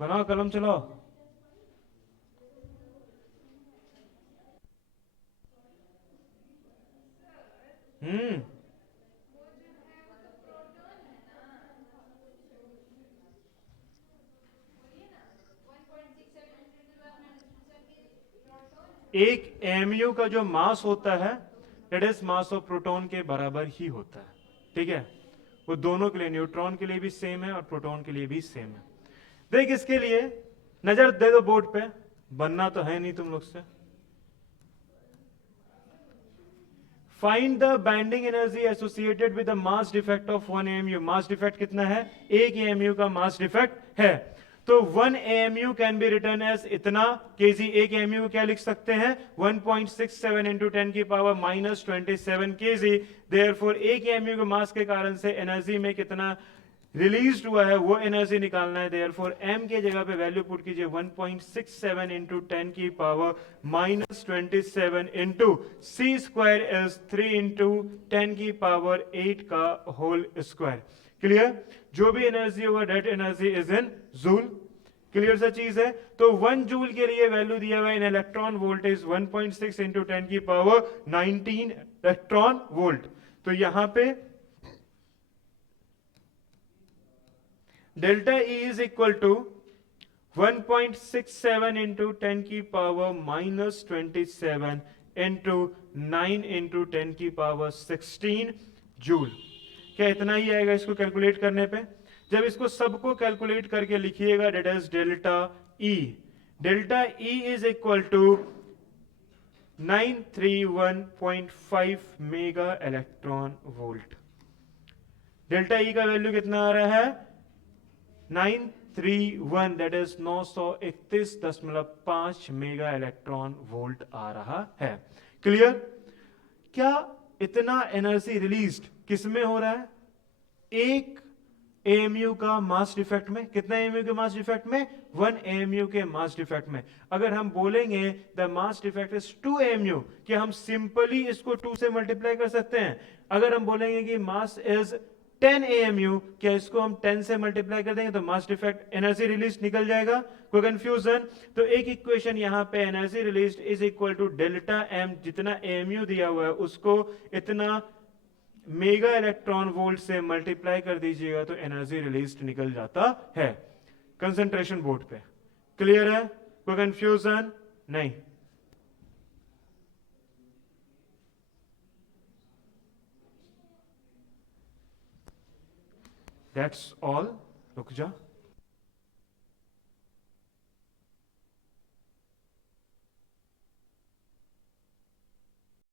बनाओ, कलम चलाओ। हम्म एक mu का जो मास होता है, that is mass of proton के बराबर ही होता है। ठीक है? वो दोनों के लिए, न्यूट्रॉन के लिए भी सेम है और प्रोटॉन के लिए भी सेम है। देख, इसके लिए नजर दे दो बोर्ड पे, बनना तो है नहीं तुम लोग से। Find the binding energy associated with the mass defect of 1 mu। Mass defect कितना है? 1 mu का मास डिफेक्ट है। तो 1 mu can be return as इतना kg। 1 mu क्या लिख सकते हैं? 1.67 इंटू 10 की power minus 27 kg। Therefore 1 mu के मास के कारण से एनर्जी में कितना रिलीज हुआ है वो एनर्जी निकालना है। देयरफॉर m के जगह पे वैल्यू पुट कीजिए 1.67 इंटू 10 की power minus 27 into C square is 3 into 10 की पावर 8 का होल स्क्वायर। क्लियर? जो भी एनर्जी होगा that energy is in joule. Clear सा चीज है? तो 1 जूल के लिए वैल्यू दिया हुआ in electron volt is 1.6 into 10 की पावर 19 इलेक्ट्रॉन वोल्ट। तो यहां पे delta E is equal to 1.67 into 10 की पावर माइनस 27 इंटू 9 इंटू 10 की पावर 16 जूल। क्या इतना ही आएगा इसको कैलकुलेट करने पे? जब इसको सबको कैलकुलेट करके लिखिएगा, that is delta E. Delta E is equal to 931.5 mega electron volt. Delta E का वैल्यू कितना आ रहा है? 931, that is 931.5 mega electron volt आ रहा है। क्लियर? क्या इतना एनर्जी रिलीज्ड किस में हो रहा है? एक एएमयू का मास डिफेक्ट में। कितना एएमयू के मास डिफेक्ट में? 1 एएमयू के मास डिफेक्ट में। अगर हम बोलेंगे the mass defect is 2 AMU, क्या हम सिंपली इसको 2 से मल्टीप्लाई कर सकते हैं? अगर हम बोलेंगे कि मास इज 10 एएमयू, क्या इसको हम 10 से मल्टीप्लाई कर देंगे तो मास डिफेक्ट एनर्जी रिलीज निकल जाएगा? कोई कंफ्यूजन? तो एक इक्वेशन यहां पे energy release is equal to delta M, जितना एएमयू दिया हुआ है उसको इतना मेगा इलेक्ट्रॉन वोल्ट से मल्टीप्लाई कर दीजिएगा तो एनर्जी रिलीज निकल जाता है कंसंट्रेशन बोर्ड पे। क्लियर है? कोई कंफ्यूजन नहीं? That's all. रुक जा।